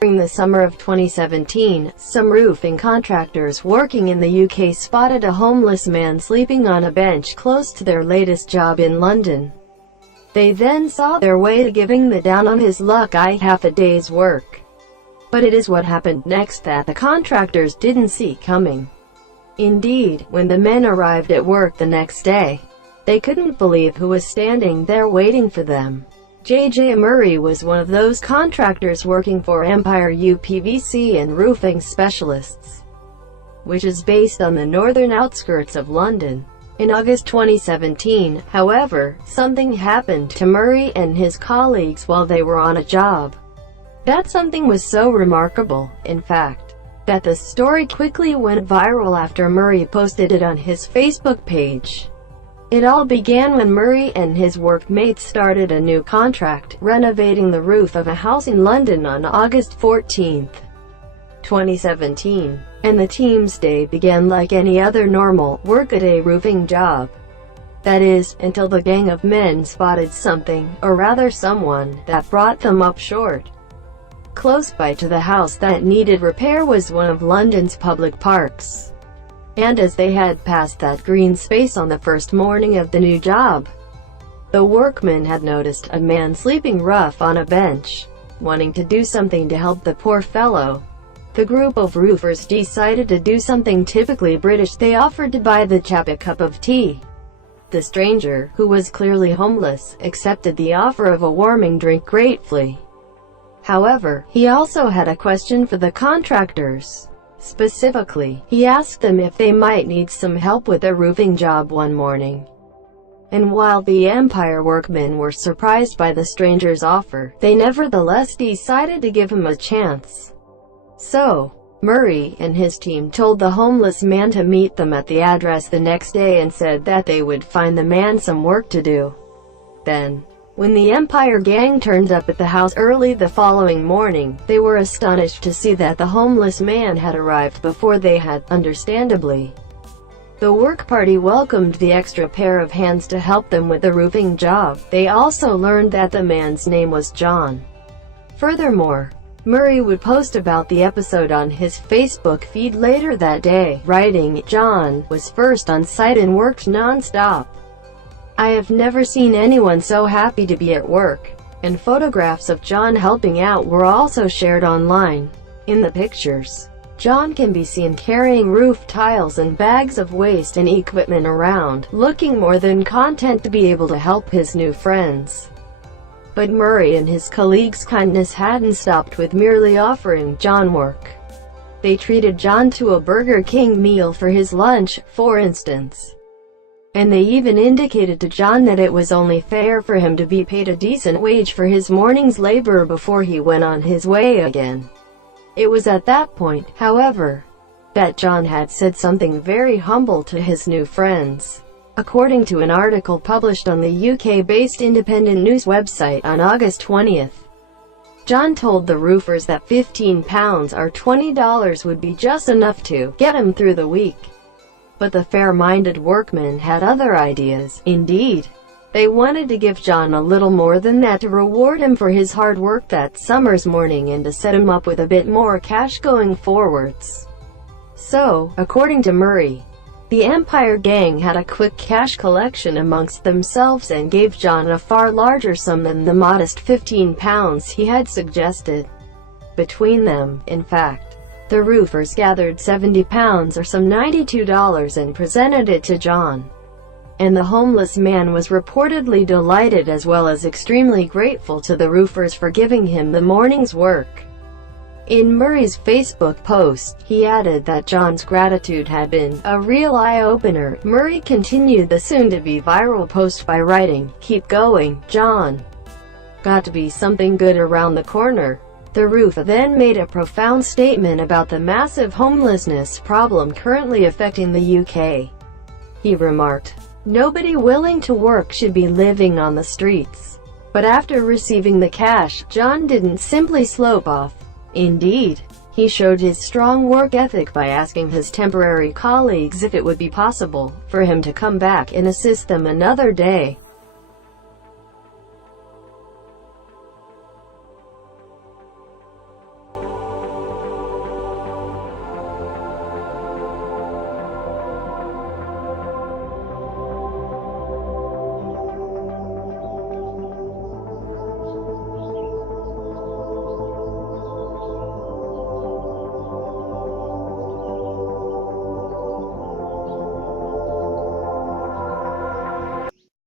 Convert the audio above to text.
During the summer of 2017, some roofing contractors working in the UK spotted a homeless man sleeping on a bench close to their latest job in London. They then saw their way to giving the down on his luck half a day's work. But it is what happened next that the contractors didn't see coming. Indeed, when the men arrived at work the next day, they couldn't believe who was standing there waiting for them. J.J. Murray was one of those contractors working for Empire UPVC and Roofing Specialists, which is based on the northern outskirts of London. In August 2017, however, something happened to Murray and his colleagues while they were on a job. That something was so remarkable, in fact, that the story quickly went viral after Murray posted it on his Facebook page. It all began when Murray and his workmates started a new contract, renovating the roof of a house in London on August 14, 2017. And the team's day began like any other normal, workaday roofing job. That is, until the gang of men spotted something, or rather someone, that brought them up short. Close by to the house that needed repair was one of London's public parks. And as they had passed that green space on the first morning of the new job, the workmen had noticed a man sleeping rough on a bench. Wanting to do something to help the poor fellow, the group of roofers decided to do something typically British. They offered to buy the chap a cup of tea. The stranger, who was clearly homeless, accepted the offer of a warming drink gratefully. However, he also had a question for the contractors. Specifically, he asked them if they might need some help with a roofing job one morning. And while the Empire workmen were surprised by the stranger's offer, they nevertheless decided to give him a chance. So, Murray and his team told the homeless man to meet them at the address the next day and said that they would find the man some work to do. Then, when the Empire gang turned up at the house early the following morning, they were astonished to see that the homeless man had arrived before they had, understandably. The work party welcomed the extra pair of hands to help them with the roofing job. They also learned that the man's name was John. Furthermore, Murray would post about the episode on his Facebook feed later that day, writing, "John was first on site and worked non-stop. I have never seen anyone so happy to be at work," and photographs of John helping out were also shared online. In the pictures, John can be seen carrying roof tiles and bags of waste and equipment around, looking more than content to be able to help his new friends. But Murray and his colleagues' kindness hadn't stopped with merely offering John work. They treated John to a Burger King meal for his lunch, for instance. And they even indicated to John that it was only fair for him to be paid a decent wage for his morning's labor before he went on his way again. It was at that point, however, that John had said something very humble to his new friends. According to an article published on the UK-based independent news website on August 20th, John told the roofers that £15 or $20 would be just enough to get him through the week. But the fair-minded workmen had other ideas. Indeed, they wanted to give John a little more than that to reward him for his hard work that summer's morning and to set him up with a bit more cash going forwards. So, according to Murray, the Empire gang had a quick cash collection amongst themselves and gave John a far larger sum than the modest £15 he had suggested. Between them, in fact, the roofers gathered £70 or some $92 and presented it to John. And the homeless man was reportedly delighted as well as extremely grateful to the roofers for giving him the morning's work. In Murray's Facebook post, he added that John's gratitude had been a real eye-opener. Murray continued the soon-to-be viral post by writing, "Keep going, John. Got to be something good around the corner." The roofer then made a profound statement about the massive homelessness problem currently affecting the UK. He remarked, "Nobody willing to work should be living on the streets." But after receiving the cash, John didn't simply slope off. Indeed, He showed his strong work ethic by asking his temporary colleagues if it would be possible for him to come back and assist them another day.